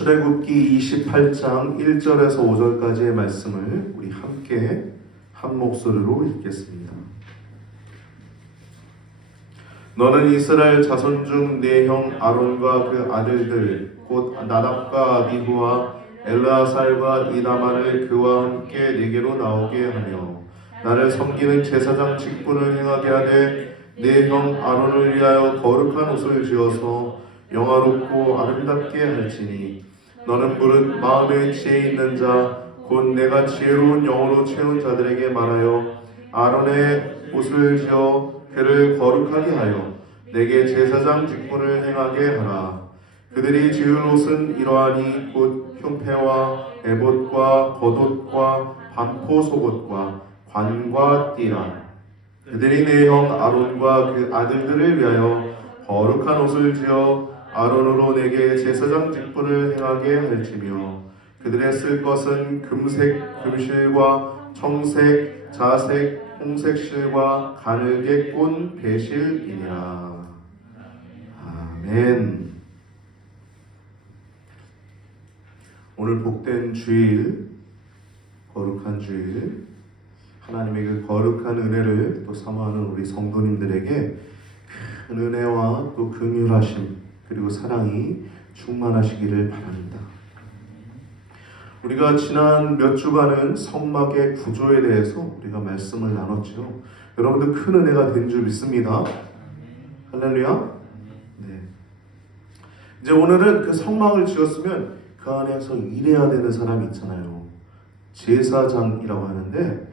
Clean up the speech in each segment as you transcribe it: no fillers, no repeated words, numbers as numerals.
출애굽기 28장 1절에서 5절까지의 말씀을 우리 함께 한 목소리로 읽겠습니다. 너는 이스라엘 자손 중 네 형 아론과 그 아들들 곧 나답과 아비후와 엘르아살과 이다말을 그와 함께 네게로 나오게 하며 나를 섬기는 제사장 직분을 행하게 하되 네 형 아론을 위하여 거룩한 옷을 지어서 영화롭고 아름답게 할지니 너는 무릇 마음에 지혜 있는 자 곧 내가 지혜로운 영으로 채운 자들에게 말하여 아론의 옷을 지어 그를 거룩하게 하여 내게 제사장 직분을 행하게 하라. 그들이 지을 옷은 이러하니 곧 흉패와 에봇과 겉옷과 반포 속옷과 관과 띠라. 그들이 내 형 아론과 그 아들들을 위하여 거룩한 옷을 지어 아론으로 내게 제사장 직분을 행하게 할지며 그들의 쓸 것은 금색 금실과 청색 자색 홍색 실과 가늘게 꼰 배실이니라. 아멘. 오늘 복된 주일, 거룩한 주일, 하나님의 그 거룩한 은혜를 또 사모하는 우리 성도님들에게 큰 은혜와 또 긍휼하심 그리고 사랑이 충만하시기를 바랍니다. 우리가 지난 몇 주간은 성막의 구조에 대해서 우리가 말씀을 나눴죠. 여러분들 큰 은혜가 된 줄 믿습니다. 할렐루야. 네. 이제 오늘은 그 성막을 지었으면 그 안에서 일해야 되는 사람이 있잖아요. 제사장이라고 하는데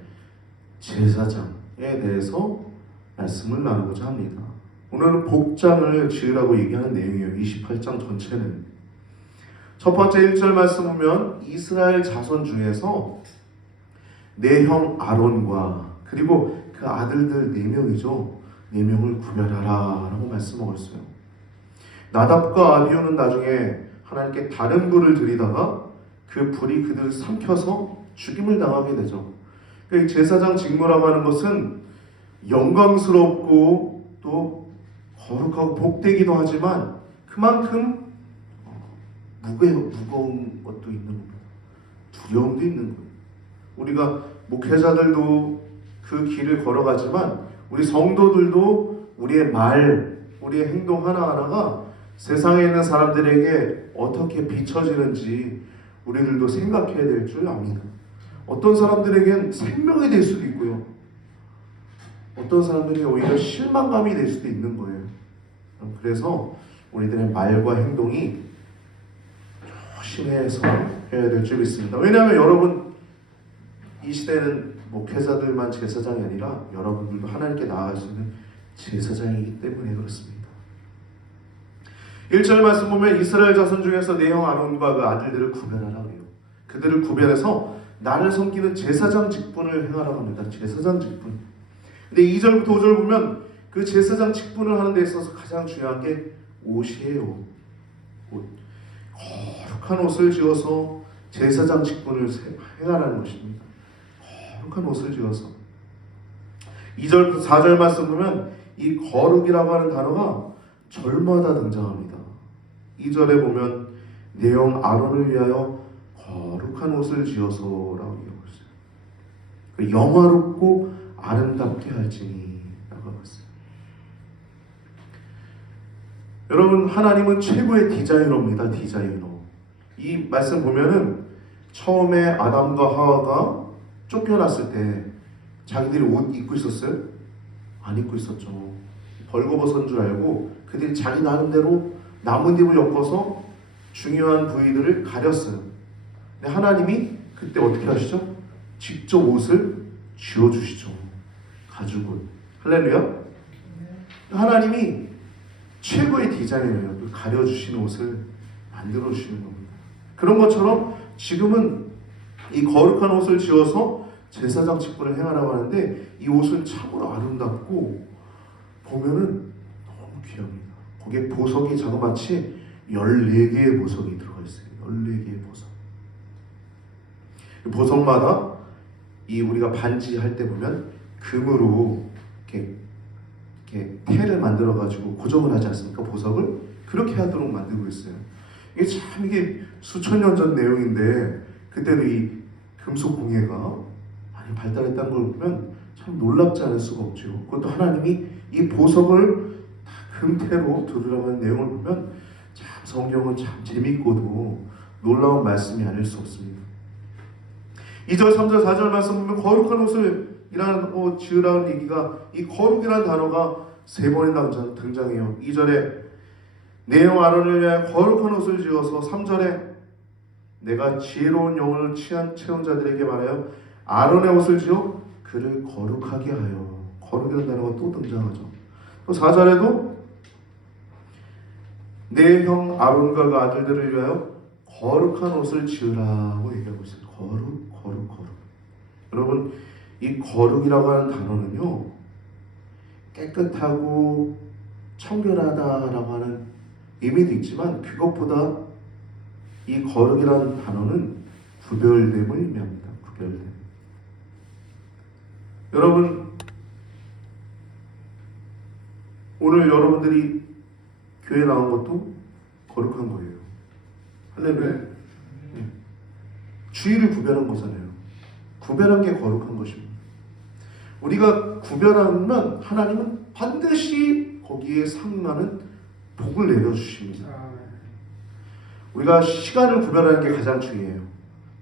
제사장에 대해서 말씀을 나누고자 합니다. 오늘은 복장을 지으라고 얘기하는 내용이에요. 28장 전체는. 첫 번째 1절 말씀 보면 이스라엘 자손 중에서 내 형 아론과 그리고 그 아들들 4명이죠. 4명을 구별하라 라고 말씀하고 있어요. 나답과 아비후는 나중에 하나님께 다른 불을 들이다가 그 불이 그들을 삼켜서 죽임을 당하게 되죠. 그러니까 제사장 직무라고 하는 것은 영광스럽고 또 거룩하고 복되기도 하지만 그만큼 무거운 것도 있는 겁니다. 두려움도 있는 거예요. 우리가 목회자들도 그 길을 걸어가지만 우리 성도들도 우리의 말, 우리의 행동 하나하나가 세상에 있는 사람들에게 어떻게 비춰지는지 우리들도 생각해야 될 줄 압니다. 어떤 사람들에겐 생명이 될 수도 있고요. 어떤 사람들이 오히려 실망감이 될 수도 있는 거예요. 그래서 우리들의 말과 행동이 조심해서 해야 될 줄 믿습니다. 왜냐하면 여러분 이 시대는 목회자들만 제사장이 아니라 여러분들도 하나님께 나아갈 수 있는 제사장이기 때문에 그렇습니다. 1절 말씀 보면 이스라엘 자손 중에서 내 형 아론과 그 아들들을 구별하라고 해요. 그들을 구별해서 나를 섬기는 제사장 직분을 행하라고 합니다. 제사장 직분. 근데 2절부터 5절 보면 그 제사장 직분을 하는 데 있어서 가장 중요한 게 옷이에요. 옷. 거룩한 옷을 지어서 제사장 직분을 행하라는 것입니다. 거룩한 옷을 지어서. 2절부터 4절 말씀 보면 이 거룩이라고 하는 단어가 절마다 등장합니다. 2절에 보면 내 형 아론을 위하여 거룩한 옷을 지어서라고 얘기하고 있어요. 영화롭고 아름답게 할지니 라고 하고 있어요. 여러분 하나님은 최고의 디자이너입니다. 디자이너. 이 말씀 보면은 처음에 아담과 하와가 쫓겨났을 때 자기들이 옷 입고 있었어요? 안 입고 있었죠. 벌거벗은 줄 알고 그들이 자기 나름대로 나뭇잎을 엮어서 중요한 부위들을 가렸어요. 근데 하나님이 그때 어떻게 하시죠? 직접 옷을 쥐어주시죠. 가죽을. 할렐루야. 하나님이 최고의 디자이너예요. 가려주시는 옷을 만들어주시는 겁니다. 그런 것처럼 지금은 이 거룩한 옷을 지어서 제사장 직분을 행하라고 하는데 이 옷은 참으로 아름답고 보면은 너무 귀합니다. 거기에 보석이 자그마치 14개의 보석이 들어가 있어요. 14개의 보석. 보석마다 이 우리가 반지 할 때 보면 금으로 이렇게 테를 만들어 가지고 고정을 하지 않습니까? 보석을 그렇게 하도록 만들고 있어요. 이게 수천 년 전 내용인데 그때도 이 금속 공예가 많이 발달했다는 걸 보면 참 놀랍지 않을 수가 없죠. 그것도 하나님이 이 보석을 다 금태로 두르라는 내용을 보면 참 성경은 참 재밌고도 놀라운 말씀이 아닐 수 없습니다. 2절, 3절, 4절 말씀 보면 거룩한 옷을 지으라는 얘기가, 이 거룩이라는 단어가 3번이나 등장해요. 2절에 내 형 아론을 위하여 거룩한 옷을 지어서, 3절에 내가 지혜로운 영혼을 채운 자들에게 말하여 아론의 옷을 지어 그를 거룩하게 하여. 거룩이라는 단어가 또 등장하죠. 또 4절에도 내 형 아론과 그 아들들을 위하여 거룩한 옷을 지으라고 얘기하고 있어요. 거룩. 여러분, 이 거룩이라고 하는 단어는요, 깨끗하고 청결하다라고 하는 의미도 있지만, 그것보다 이 거룩이라는 단어는 구별됨을 의미합니다. 구별됨. 여러분, 오늘 여러분들이 교회 나온 것도 거룩한 거예요. 할렐루야. 주의를 구별한 거잖아요. 구별한 게 거룩한 것입니다. 우리가 구별하면 하나님은 반드시 거기에 상응하는 복을 내려주십니다. 우리가 시간을 구별하는 게 가장 중요해요.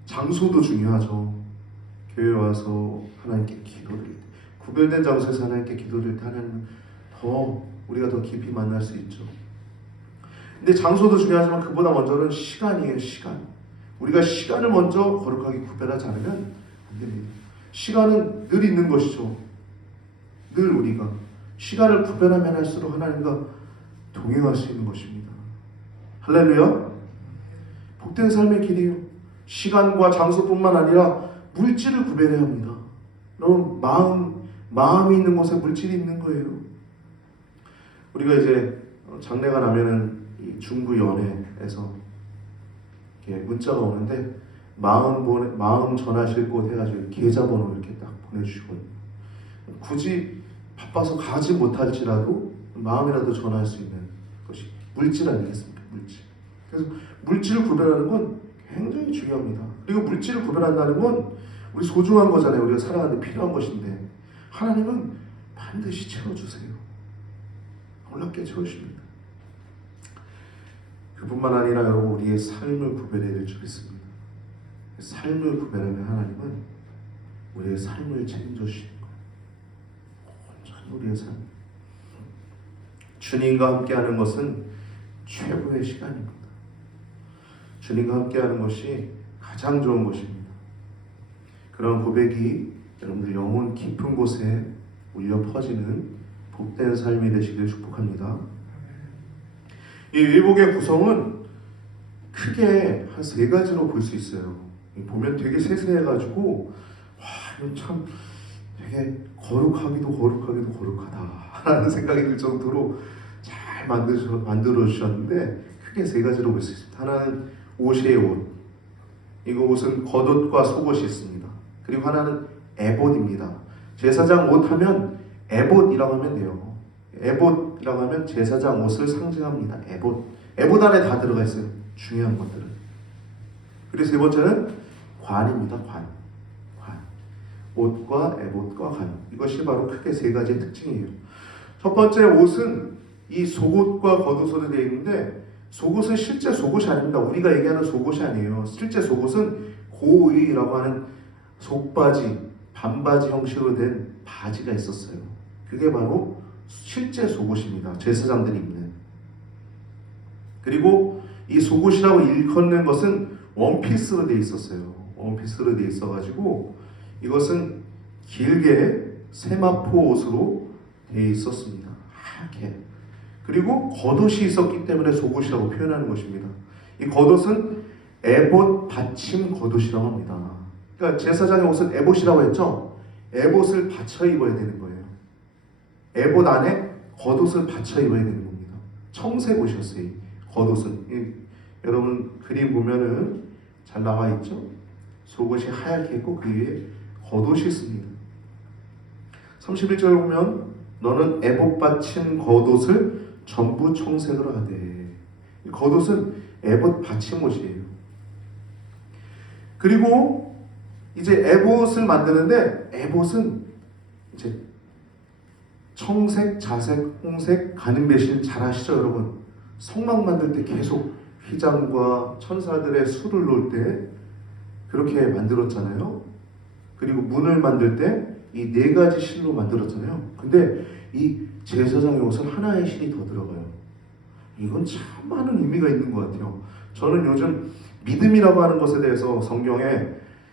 장소도 중요하죠. 교회 와서 하나님께 기도드릴 때, 구별된 장소에서 하나님께 기도드릴 때 하나님은 우리가 더 깊이 만날 수 있죠. 근데 장소도 중요하지만 그보다 먼저는 시간이에요. 시간. 우리가 시간을 먼저 거룩하게 구별하지 않으면 안 됩니다. 시간은 늘 있는 것이죠. 늘 우리가 시간을 구별하면 할수록 하나님과 동행할 수 있는 것입니다. 할렐루야. 복된 삶의 길이요. 시간과 장소뿐만 아니라 물질을 구별해야 합니다. 여러분, 마음이 있는 곳에 물질이 있는 거예요. 우리가 이제 장례가 나면은 이 중부 연회에서 이렇게 문자가 오는데 마음 전하실 곳 해가지고 계좌번호 이렇게 딱 보내주시거든요. 굳이 바빠서 가지 못할지라도 마음이라도 전할 수 있는 것이 물질 아니겠습니까? 물질. 그래서 물질을 구별하는 건 굉장히 중요합니다. 그리고 물질을 구별한다는 건 우리 소중한 거잖아요. 우리가 살아가는 데 필요한 것인데 하나님은 반드시 채워주세요. 놀랍게 채우십니다. 그뿐만 아니라 여러분, 우리의 삶을 구별해야 될 줄 믿습니다. 삶을 구별하면 하나님은 우리의 삶을 책임져 주시는 거예요. 온전히 우리의 삶. 주님과 함께하는 것은 최고의 시간입니다. 주님과 함께하는 것이 가장 좋은 것입니다. 그런 고백이 여러분들 영혼 깊은 곳에 울려 퍼지는 복된 삶이 되시길 축복합니다. 이 의복의 구성은 크게 한 3가지로 볼 수 있어요. 보면 되게 세세해가지고 이건 참 되게 거룩하기도 거룩하다라는 생각이 들 정도로 잘 만들어 주셨는데 크게 3가지로 볼 수 있습니다. 하나는 옷이에요. 옷. 이거 옷은 겉옷과 속옷이 있습니다. 그리고 하나는 에봇입니다. 제사장 옷 하면 에봇이라고 하면 돼요. 에봇이라고 하면 제사장 옷을 상징합니다. 에봇 안에 다 들어가 있어요. 중요한 것들은. 그리고 3번째는 관입니다. 관. 옷과 에봇과 관. 이것이 바로 크게 3가지의 특징이에요. 첫 번째, 옷은 이 속옷과 겉옷으로 되어 있는데, 속옷은 실제 속옷이 아닙니다. 우리가 얘기하는 속옷이 아니에요. 실제 속옷은 고의라고 하는 속바지, 반바지 형식으로 된 바지가 있었어요. 그게 바로 실제 속옷입니다. 제사장들이 입는. 그리고 이 속옷이라고 일컫는 것은 원피스로 되어 있었어요. 원피스로 되어 있어가지고 이것은 길게 세마포 옷으로 되어 있었습니다. 하얗게. 그리고 겉옷이 있었기 때문에 속옷이라고 표현하는 것입니다. 이 겉옷은 에봇 받침 겉옷이라고 합니다. 그러니까 제사장의 옷은 에봇이라고 했죠. 에봇을 받쳐 입어야 되는 거예요. 에봇 안에 겉옷을 받쳐 입어야 되는 겁니다. 청색 옷이었어요. 겉옷은. 여러분 그림 보면은 잘 나와 있죠. 속옷이 하얗게 있고 그 위에 겉옷이 있습니다. 31절 보면 너는 에봇 받침 겉옷을 전부 청색으로 하되. 겉옷은 에봇 받침옷이에요. 그리고 이제 에봇을 만드는데 에봇은 이제 청색, 자색, 홍색, 가는배신 잘 아시죠 여러분? 성막 만들 때 계속 휘장과 천사들의 수를 놓을 때 그렇게 만들었잖아요. 그리고 문을 만들 때 이 네 가지 실로 만들었잖아요. 근데 이 제사장의 옷은 하나의 실이 더 들어가요. 이건 참 많은 의미가 있는 것 같아요. 저는 요즘 믿음이라고 하는 것에 대해서 성경에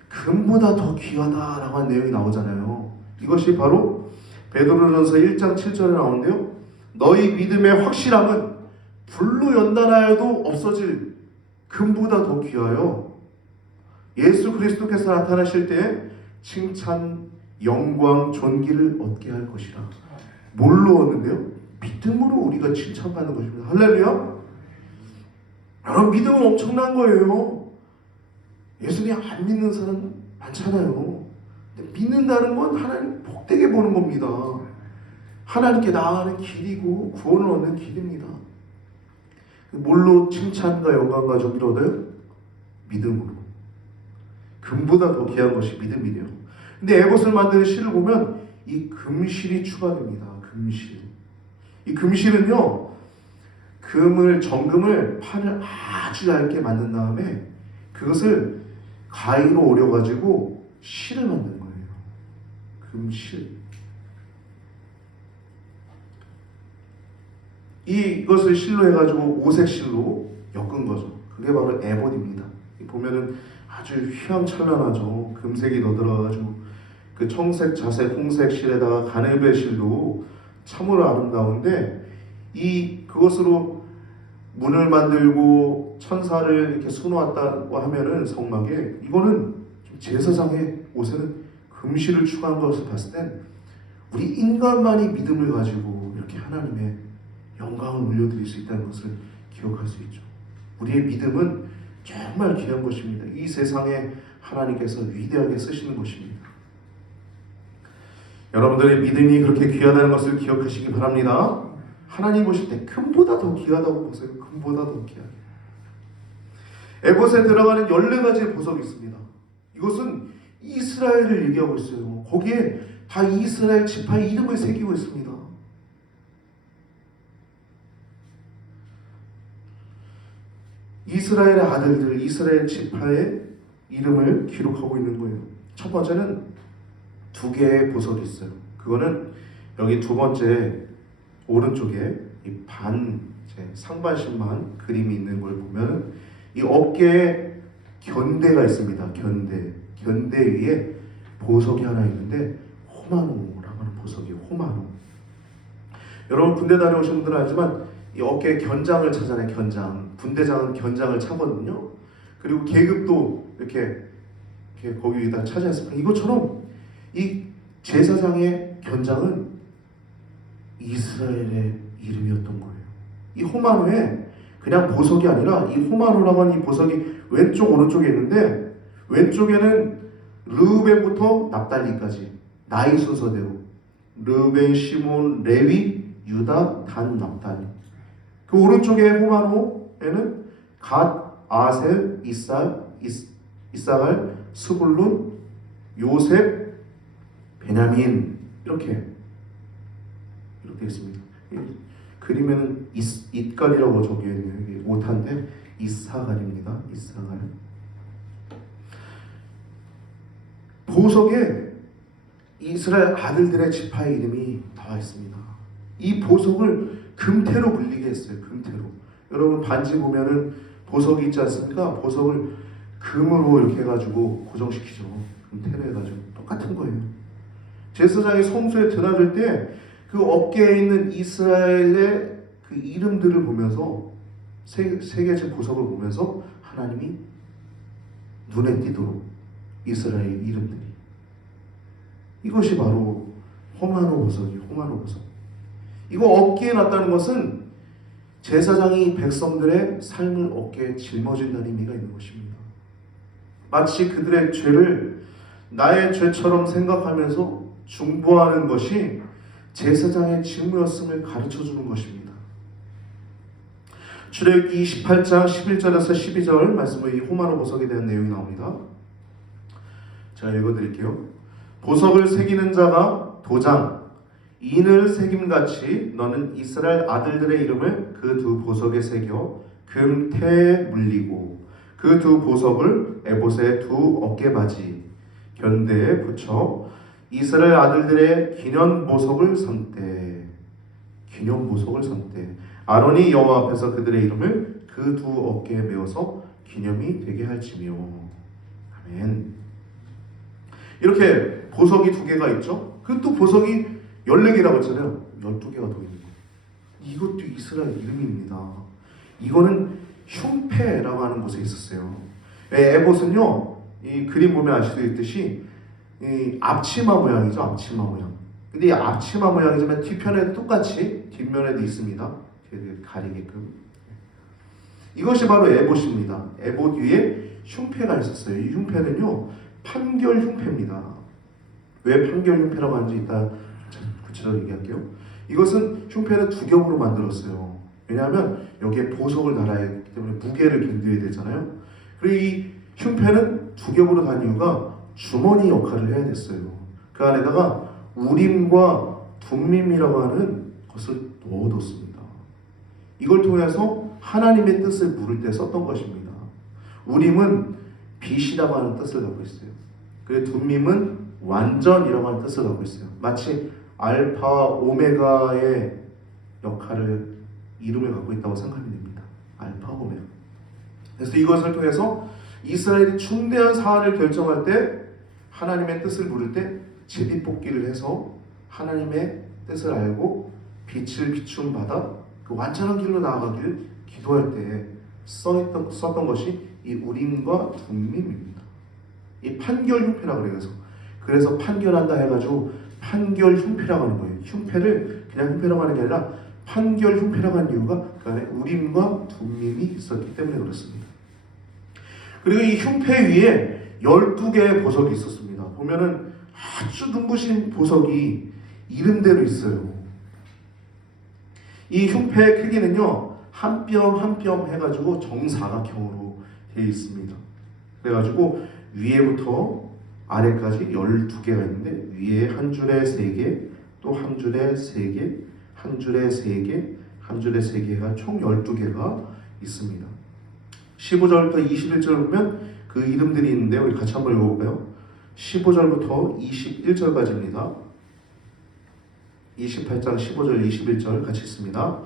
금보다 더 귀하다라고 하는 내용이 나오잖아요. 이것이 바로 베드로전서 1장 7절에 나오는데요. 너희 믿음의 확실함은 불로 연단하여도 없어질 금보다 더 귀하여 예수 그리스도께서 나타나실 때에 칭찬, 영광, 존귀를 얻게 할 것이라. 뭘로 얻는데요? 믿음으로 우리가 칭찬받는 것입니다. 할렐루야. 여러분 믿음은 엄청난 거예요. 예수님 안 믿는 사람 많잖아요. 근데 믿는다는 건 하나님 복되게 보는 겁니다. 하나님께 나아가는 길이고 구원을 얻는 길입니다. 뭘로 칭찬과 영광과 존귀를 얻어요? 믿음으로. 금보다 더 귀한 것이 믿음이래요. 근데 에봇을 만드는 실을 보면 이 금실이 추가됩니다. 금실. 이 금실은요, 정금을 판을 아주 얇게 만든 다음에 그것을 가위로 오려가지고 실을 만드는 거예요. 금실. 이것을 실로 해가지고 오색 실로 엮은 거죠. 그게 바로 에봇입니다. 보면은 아주 휘황찬란하죠. 금색이 더 들어가가지고 그 청색, 자색, 홍색 실에다가 가네벨 실도 참으로 아름다운데 그것으로 문을 만들고 천사를 이렇게 수놓았다고 하면은 성막에 이거는 제사장의 옷에는 금실을 추가한 것을 봤을 땐 우리 인간만이 믿음을 가지고 이렇게 하나님의 영광을 올려드릴 수 있다는 것을 기억할 수 있죠. 우리의 믿음은 정말 귀한 것입니다. 이 세상에 하나님께서 위대하게 쓰시는 것입니다. 여러분들의 믿음이 그렇게 귀하다는 것을 기억하시기 바랍니다. 하나님 보실 때 금보다 더 귀하다고 보세요. 금보다 더 귀하게. 에봇에 들어가는 14가지의 보석이 있습니다. 이것은 이스라엘을 얘기하고 있어요. 거기에 다 이스라엘 지파의 이름을 새기고 있습니다. 이스라엘의 아들들, 이스라엘 지파의 이름을 기록하고 있는 거예요. 첫 번째는 2개의 보석이 있어요. 그거는 여기 두 번째 오른쪽에 이 상반신만 그림이 있는 걸 보면 이 어깨에 견대가 있습니다. 견대 위에 보석이 하나 있는데 호마노라고 하는 보석이에요. 호마노. 여러분 군대 다녀오신 분들은 알지만 이 어깨에 견장을 차잖아요. 견장. 군대장은 견장을 차거든요. 그리고 계급도 이렇게 거기다 차지 않습니까? 이것처럼 이 제사장의 견장은 이스라엘의 이름이었던 거예요. 이 호마노에 그냥 보석이 아니라 이 호마노라고 하는 이 보석이 왼쪽 오른쪽에 있는데 왼쪽에는 르우벤부터 납달리까지 나이 순서대로 르우벤, 시몬, 레위, 유다, 단, 납달리. 그 오른쪽에 호마노에는 갓, 아셀, 이사갈, 스불룬, 요셉, 베냐민 이렇게 되어 있습니다. 그림에는 잇갈이라고 적혀있네요. 이게 오타인데 이사갈입니다. 이사갈. 보석에 이스라엘 아들들의 지파의 이름이 나와 있습니다. 이 보석을 금태로 불리게 했어요. 금태로. 여러분 반지 보면은 보석이 있지 않습니까? 보석을 금으로 이렇게 해가지고 고정시키죠. 금태로 해가지고 똑같은 거예요. 제사장이 성소에 드나들 때 그 어깨에 있는 이스라엘의 그 이름들을 보면서 세 개의 보석을 보면서 하나님이 눈에 띄도록 이스라엘 이름들이 이것이 바로 호마노 보석이에요. 호마노 보석. 이거 어깨에 놨다는 것은 제사장이 백성들의 삶을 어깨에 짊어진다는 의미가 있는 것입니다. 마치 그들의 죄를 나의 죄처럼 생각하면서 중보하는 것이 제사장의 직무였음을 가르쳐주는 것입니다. 출애굽기 28장 11절에서 12절 말씀은 이 호마노 보석에 대한 내용이 나옵니다. 제가 읽어드릴게요. 보석을 새기는 자가 도장, 인을 새김같이 너는 이스라엘 아들들의 이름을 그 두 보석에 새겨 금태에 물리고 그 두 보석을 에봇의 두 어깨바지 견대에 붙여 이스라엘 아들들의 기념 보석을 선때 아론이 여호와 앞에서 그들의 이름을 그 두 어깨에 메어서 기념이 되게 할지며. 아멘. 이렇게 보석이 두 개가 있죠. 그 또 보석이 14개라고 했잖아요. 12개가 더 있는 거예요. 이것도 이스라엘 이름입니다. 이거는 흉패라고 하는 곳에 있었어요. 에봇은요, 이 그림 보면 아실 수 있듯이 이 앞치마 모양이죠. 앞치마 모양. 근데 이 앞치마 모양이지만 뒤편에도 똑같이 뒷면에도 있습니다. 가리게끔. 이것이 바로 에봇입니다. 에봇 위에 흉패가 있었어요. 이 흉패는요, 판결 흉패입니다. 왜 판결 흉패라고 하는지 이따 구체적으로 얘기할게요. 이것은 흉패는 두 겹으로 만들었어요. 왜냐하면 여기에 보석을 달아야 하기 때문에 무게를 견뎌야 되잖아요. 그리고 이 흉패는 두 겹으로 단 이유가 주머니 역할을 해야 됐어요. 그 안에다가 우림과 둠밈이라고 하는 것을 넣어뒀습니다. 이걸 통해서 하나님의 뜻을 물을 때 썼던 것입니다. 우림은 빛이라고 하는 뜻을 갖고 있어요. 그리고 둠밈은 완전이라고 하는 뜻을 갖고 있어요. 마치 알파 오메가의 역할을 이름을 갖고 있다고 생각하면 됩니다. 알파 오메가. 그래서 이것을 통해서 이스라엘이 중대한 사안을 결정할 때 하나님의 뜻을 물을 때 제비뽑기를 해서 하나님의 뜻을 알고 빛을 비춤 받아 그 완전한 길로 나아가길 기도할 때 썼던 것이 이 우림과 둠밈입니다. 이 판결 흉패라고 그래서 판결한다 해가지고 판결 흉패라고 하는 거예요. 흉패를 그냥 흉패라고 하는 게 아니라 판결 흉패라고 하는 이유가 그 안에 우림과 둠밈이 있었기 때문에 그렇습니다. 그리고 이 흉패 위에 12개의 보석이 있었습니다. 보면은 아주 눈부신 보석이 이름대로 있어요. 이 흉패의 크기는요, 한 뼘 한 뼘 해가지고 정사각형으로 되어 있습니다. 그래가지고 위에부터 아래까지 12개가 있는데 위에 한 줄에 3개, 또 한 줄에 3개, 한 줄에 3개, 한 줄에 3개가 총 12개가 있습니다. 15절부터 21절 보면 그 이름들이 있는데 우리 같이 한번 읽어볼까요? 15절부터 21절까지입니다. 28장 15절 21절 같이 읽습니다.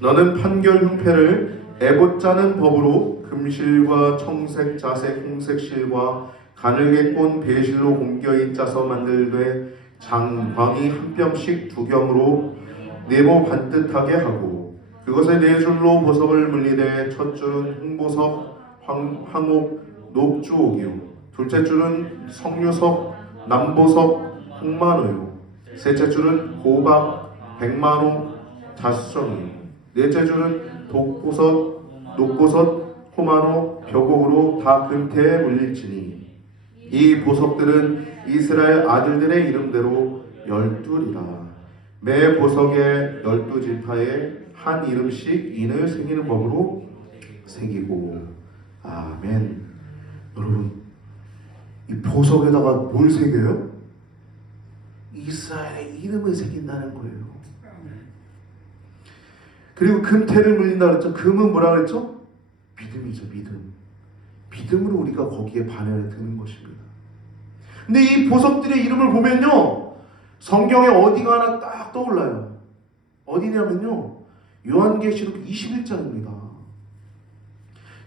너는 판결 흉패를 에봇 짜는 법으로 금실과 청색, 자색, 홍색 실과 가늘게 꼰 배실로 옮겨이 짜서 만들되 장광이 한 뼘씩 두 겸으로 네모 반듯하게 하고 그것에 네 줄로 보석을 물리되 첫 줄은 홍보석, 황옥, 녹주옥이요 둘째 줄은 석류석, 남보석, 홍만호요 셋째 줄은 호박, 백만호, 자수정이요 넷째 줄은 독보석, 녹보석, 호만호, 벽옥으로 다 금태에 물릴지니 이 보석들은 이스라엘 아들들의 이름대로 12이라. 매 보석에 12지파에 한 이름씩 인을 새기는 법으로 새기고. 아멘. 여러분, 이 보석에다가 뭘 새겨요? 이스라엘의 이름을 새긴다는 거예요. 그리고 금태를 물린다 그랬죠. 금은 뭐라 그랬죠? 믿음이죠. 믿음으로 우리가 거기에 반응을 드는 것입니다. 근데 이 보석들의 이름을 보면요, 성경에 어디가 하나 딱 떠올라요. 어디냐면요, 요한계시록 21장입니다.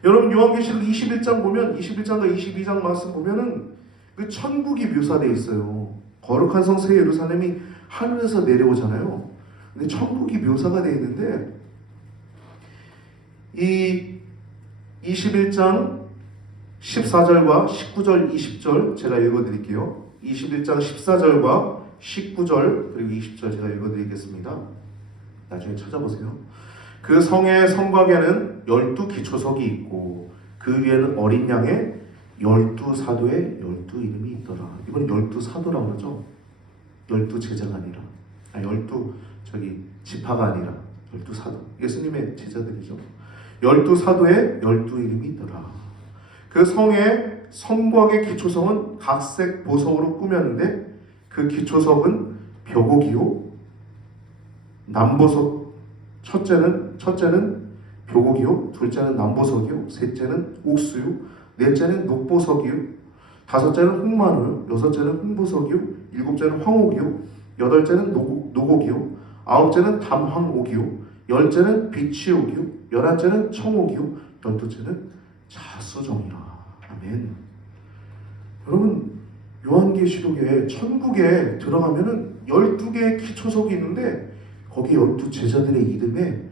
여러분, 요한계시록 21장 보면 21장과 22장 말씀 보면은 그 천국이 묘사되어 있어요. 거룩한 성 새 예루살렘이 하늘에서 내려오잖아요. 근데 천국이 묘사가 되어 있는데 이 21장 14절과 19절, 20절 제가 읽어드릴게요. 21장 14절과 19절 그리고 20절 제가 읽어드리겠습니다. 나중에 찾아보세요. 그 성의 성곽에는 12기초석이 있고 그 위에는 어린 양의 12사도의 12이름이 있더라. 이번에 12사도라고 그러죠. 12제자가 아니라 12 지파가 아니라 12사도. 예수님의 제자들이죠. 열두 사도의 열두 이름이 있더라. 그 성의 성곽의 기초석은 각색 보석으로 꾸몄는데 그 기초석은 벼곡이요 남보석 첫째는 벼곡이요 둘째는 남보석이요 셋째는 옥수요 넷째는 녹보석이요 다섯째는 홍마노요 여섯째는 홍보석이요 일곱째는 황옥이요 여덟째는 노곡이요 아홉째는 담황옥이요 열째는 비치옥이요 열한째는 청옥이요 열두째는 자수정이라. 아멘. 여러분 요한계시록에 천국에 들어가면은 12개의 기초석이 있는데 거기 12제자들의 이름에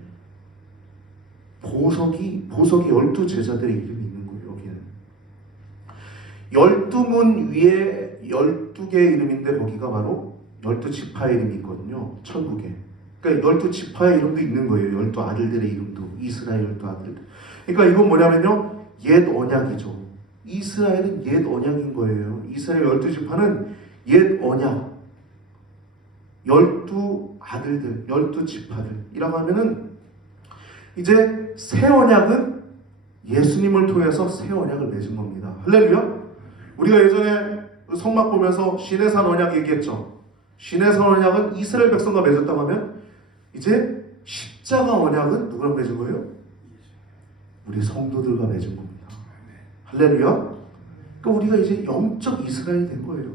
보석이 12제자들의 이름이 있는 거예요. 여기는 12문 위에 12개의 이름인데 거기가 바로 12지파의 이름이 있거든요. 천국에. 그러니까 12지파의 이름도 있는 거예요. 12아들들의 이름도. 이스라엘 12아들들. 그러니까 이건 뭐냐면요. 옛 언약이죠. 이스라엘은 옛 언약인 거예요. 이스라엘 12지파는 옛 언약. 12아들들, 12지파들이라고 하면은 이제 새 언약은 예수님을 통해서 새 언약을 맺은 겁니다. 할렐루야. 우리가 예전에 성막 보면서 시내산 언약 얘기했죠. 시내산 언약은 이스라엘 백성과 맺었다고 하면 이제 십자가 언약은 누구랑 맺은 거예요? 우리 성도들과 맺은 겁니다. 할렐루야. 그러니까 우리가 이제 영적 이스라엘이 된 거예요.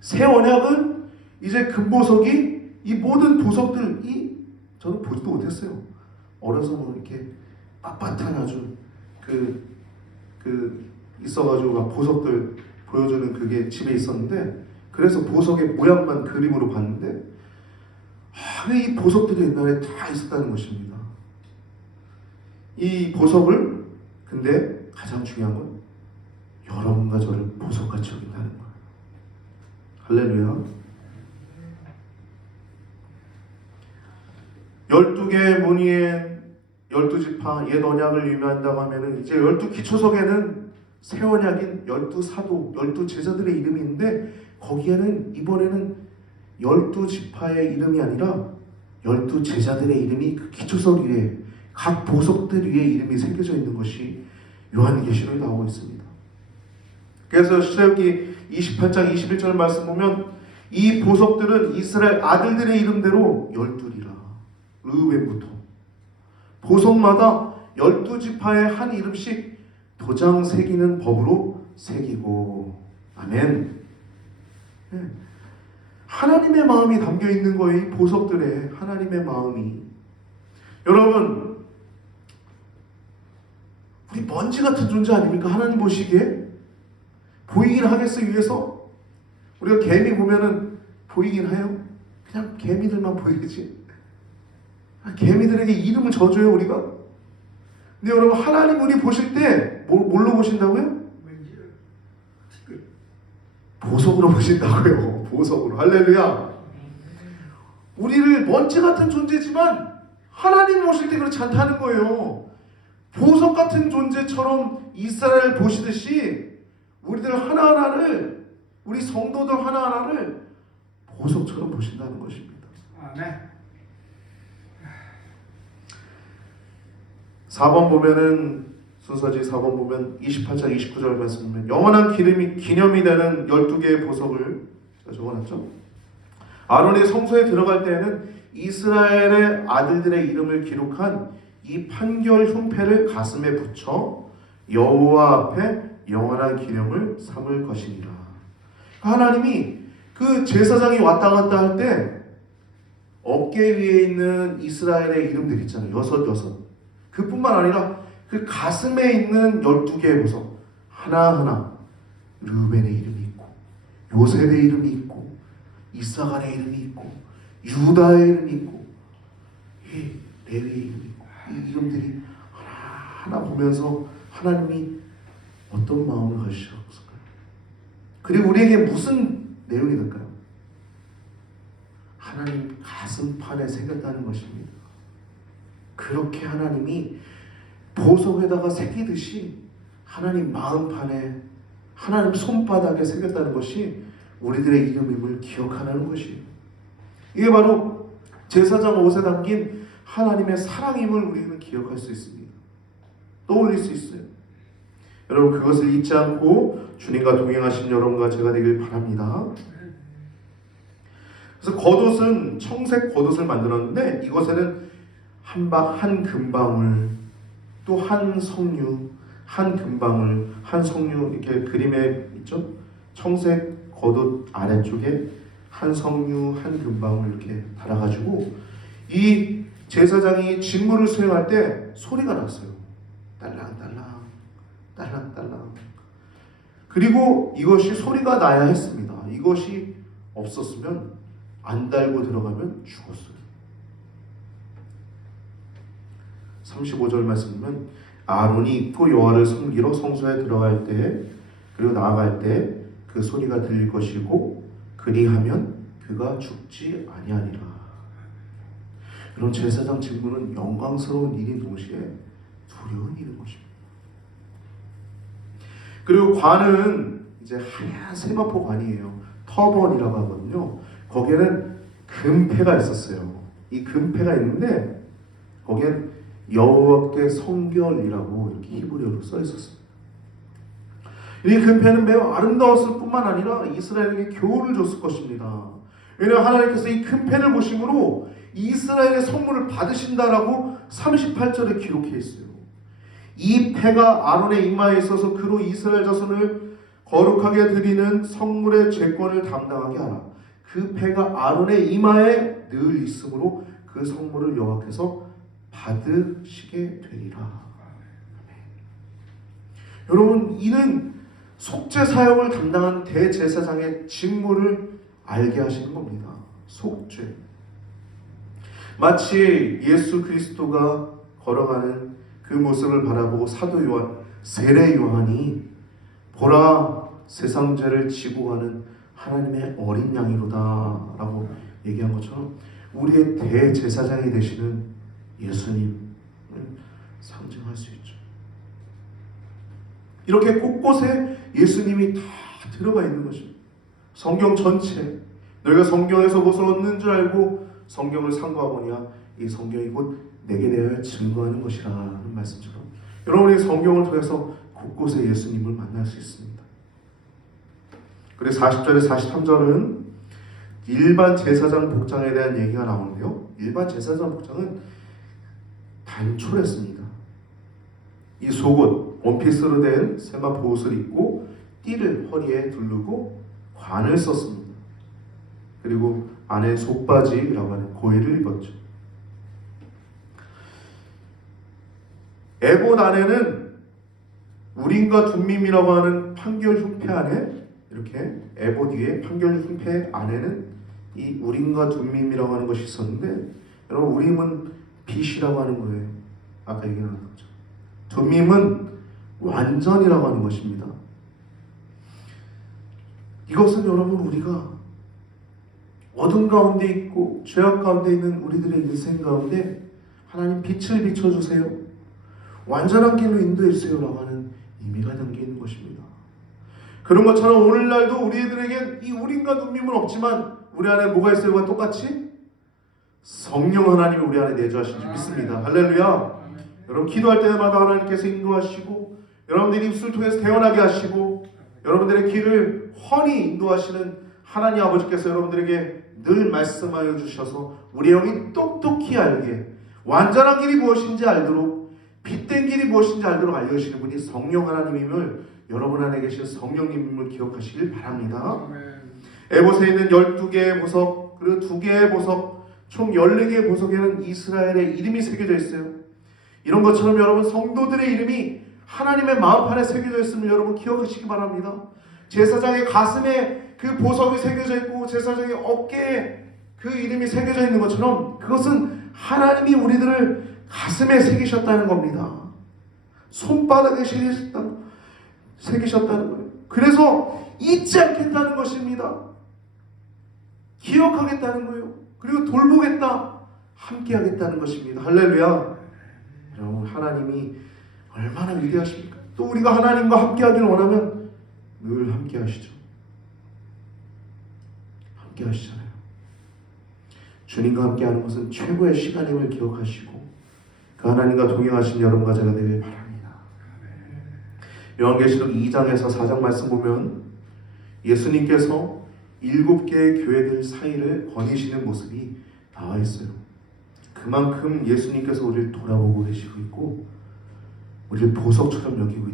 새 언약은 이제 금보석이 이 모든 보석들이 저는 보지도 못했어요. 어려서 뭐 이렇게 빳빳한 아주 있어가지고 막 보석들 보여주는 그게 집에 있었는데 그래서 보석의 모양만 그림으로 봤는데 이 보석들이 옛날에 다 있었다는 것입니다. 이 보석을 근데 가장 중요한 건 여러분과 저를 보석같이 여긴다는 거예요. 할렐루야. 12개의 무늬의 12지파 옛 언약을 의미한다고 하면은 이제 12기초석에는 새 언약인 12사도, 12제자들의 이름이 있는데 거기에는 이번에는 12지파의 이름이 아니라 12제자들의 이름이 그 기초석 위에 각 보석들 위에 이름이 새겨져 있는 것이 요한계시록에 나오고 있습니다. 그래서 신명기 28장 21절 말씀 보면 이 보석들은 이스라엘 아들들의 이름대로 12이라. 르우벤부터 보석마다 12지파의 한 이름씩 도장 새기는 법으로 새기고. 아멘. 하나님의 마음이 담겨 있는 거예요. 이 보석들에 하나님의 마음이. 여러분 우리 먼지 같은 존재 아닙니까? 하나님 보시기에 보이긴 하겠어요. 위에서 우리가 개미 보면은 보이긴 해요. 그냥 개미들만 보이지. 개미들에게 이름을 져줘요 우리가. 근데 여러분 하나님 우리 보실 때 뭘로 보신다고요? 보석으로 보신다고요. 보석으로. 할렐루야. 우리를 먼지 같은 존재지만 하나님 보실 때 그렇지 않다는 거예요. 보석 같은 존재처럼 이스라엘 보시듯이 우리들 하나하나를, 우리 성도들 하나하나를 보석처럼 보신다는 것입니다. 아멘. 4번 보면은 순서지 4번 보면 28장 29절 말씀 보면 영원한 기념이 되는 12개의 보석을 적어놨죠. 아론이 성소에 들어갈 때에는 이스라엘의 아들들의 이름을 기록한 이 판결 흉패를 가슴에 붙여 여호와 앞에 영원한 기념을 삼을 것이니라. 하나님이 그 제사장이 왔다 갔다 할 때 어깨 위에 있는 이스라엘의 이름들 있잖아요. 여섯. 그뿐만 아니라 그 가슴에 있는 12개의 보석 하나하나 르우벤의 이름이 있고 요셉의 이름이 있고 이사갈의 이름이 있고 유다의 이름이 있고 이 레위의 이름이 있고 이 이름들이 하나하나 보면서 하나님이 어떤 마음을 가지셨을까요? 그리고 우리에게 무슨 내용이 될까요? 하나님 가슴판에 새겼다는 것입니다. 그렇게 하나님이 보석에다가 새기듯이 하나님 마음판에, 하나님 손바닥에 새겼다는 것이 우리들의 이름임을 기억하라는 것이에요. 이게 바로 제사장 옷에 담긴 하나님의 사랑임을 우리는 기억할 수 있습니다. 떠올릴 수 있어요. 여러분 그것을 잊지 않고 주님과 동행하신 여러분과 제가 되길 바랍니다. 그래서 겉옷은 청색 겉옷을 만들었는데 이것에는 한 금방울, 또 한 석류, 한 금방울, 한 석류 이렇게 그림에 있죠? 청색 겉옷 아래쪽에 한 석류, 한 금방울 이렇게 달아가지고 이 제사장이 직무를 수행할 때 소리가 났어요. 딸랑딸랑, 딸랑딸랑. 그리고 이것이 소리가 나야 했습니다. 이것이 없었으면 안 달고 들어가면 죽었어요. 35절 말씀은 아론이 입고 여호와를 섬기러 성소에 들어갈 때 그리고 나아갈 때 그 소리가 들릴 것이고 그리하면 그가 죽지 아니하리라. 그럼 제사장 직무는 영광스러운 일인 동시에 두려운 일인 것입니다. 그리고 관은 이제 하얀 세마포 관이에요. 터번이라고 하거든요. 거기에는 금패가 있었어요. 이 금패가 있는데 거기엔 여호와께 성결이라고 이렇게 히브리어로 써 있었어요. 이 금패는 매우 아름다웠을 뿐만 아니라 이스라엘에게 교훈을 줬을 것입니다. 왜냐하면 하나님께서 이 금패를 보심으로 이스라엘의 선물을 받으신다라고 38절에 기록해 있어요. 이 패가 아론의 이마에 있어서 그로 이스라엘 자손을 거룩하게 드리는 성물의 죄권을 담당하게 하라. 그 패가 아론의 이마에 늘 있으므로 그 성물을 여호와께서 받으시게 되리라. 여러분 이는 속죄 사역을 담당한 대제사장의 직무를 알게 하시는 겁니다. 속죄. 마치 예수 그리스도가 걸어가는 그 모습을 바라보고 사도 요한, 세례 요한이 보라 세상 죄를 지고 가는 하나님의 어린 양이로다 라고 얘기한 것처럼 우리의 대제사장이 되시는 예수님을 상징할 수 있죠. 이렇게 곳곳에 예수님이 다 들어가 있는 것입니다. 성경 전체 너희가 성경에서 무엇을 얻는 줄 알고 성경을 상고하거냐 이 성경이 곧 내게 대하여 증거하는 것이라는 말씀처럼 여러분이 성경을 통해서 곳곳에 예수님을 만날 수 있습니다. 그래서 40절에 43절은 일반 제사장 복장에 대한 얘기가 나오는데요. 일반 제사장 복장은 단촐했습니다. 이 속옷, 원피스로 된 세마포 옷을 입고 띠를 허리에 두르고 관을 썼습니다. 그리고 안에 속바지라고 하는 고이를 입었죠. 에봇 안에는 우림과 둠밈이라고 하는 판결 흉패 안에 이렇게 에봇 위에 판결 흉패 안에는 이 우림과 둠밈이라고 하는 것이 있었는데 여러분 우림은 빛이라고 하는 거예요. 아까 얘기한 거죠. 둠밈은 완전이라고 하는 것입니다. 이것은 여러분 우리가 어둠 가운데 있고 죄악 가운데 있는 우리들의 인생 가운데 하나님 빛을 비춰주세요. 완전한 길로 인도해 주세요라고 하는 의미가 담겨 있는 것입니다. 그런 것처럼 오늘날도 우리들에겐 이 우림과 둠밈은 없지만 우리 안에 뭐가 있어요와 똑같이 성령 하나님이 우리 안에 내주하신 줄 믿습니다. 할렐루야. 여러분 기도할 때마다 하나님께서 인도하시고 여러분들이 입술을 통해서 태어나게 하시고 여러분들의 길을 훤히 인도하시는 하나님 아버지께서 여러분들에게 늘 말씀하여 주셔서 우리 영이 똑똑히 알게 완전한 길이 무엇인지 알도록 빛된 길이 무엇인지 알도록 알려주시는 분이 성령 하나님임을 여러분 안에 계신 성령님을 기억하시길 바랍니다. 에봇에 있는 12개의 보석 그리고 2개의 보석 총 14개의 보석에는 이스라엘의 이름이 새겨져 있어요. 이런 것처럼 여러분 성도들의 이름이 하나님의 마음판에 새겨져 있음을 여러분 기억하시기 바랍니다. 제사장의 가슴에 그 보석이 새겨져 있고 제사장의 어깨에 그 이름이 새겨져 있는 것처럼 그것은 하나님이 우리들을 가슴에 새기셨다는 겁니다. 손바닥에 새기셨다는 거예요. 그래서 잊지 않겠다는 것입니다. 기억하겠다는 거예요. 그리고 돌보겠다, 함께하겠다는 것입니다. 할렐루야. 여러분 하나님이 얼마나 위대하십니까? 또 우리가 하나님과 함께하기를 원하면 늘 함께하시죠. 함께하시잖아요. 주님과 함께하는 것은 최고의 시간임을 기억하시고 그 하나님과 동행하신 여러분과 제가 되길 바랍니다. 요한계시록 2장에서 4장 말씀 보면 예수님께서 7개의 교회들 사이를 거니시는 모습이 나와 있어요. 그만큼 예수님께서 우리를 돌아보고 계시고 있고 우리를 보석처럼 여기고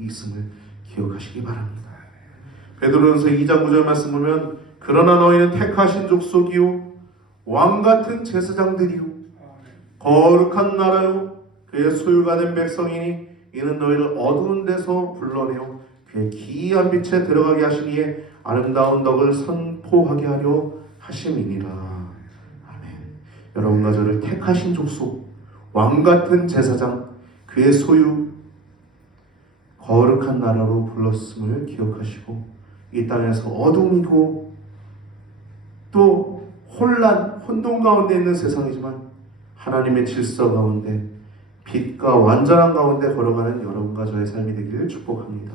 있음을 기억하시기 바랍니다. 베드로전서 2장 9절 말씀 보면 그러나 너희는 택하신 족속이요 왕같은 제사장들이요 거룩한 나라요 그의 소유가 된 백성이니 이는 너희를 어두운 데서 불러내어 그의 기이한 빛에 들어가게 하시니에 아름다운 덕을 선포하게 하려 하심이니라. 아멘. 여러분과 저를 택하신 족속, 왕같은 제사장, 그의 소유, 거룩한 나라로 불렀음을 기억하시고 이 땅에서 어둠이고 또 혼돈 가운데 있는 세상이지만 하나님의 질서 가운데 빛과 완전한 가운데 걸어가는 여러분과 저의 삶이 되기를 축복합니다.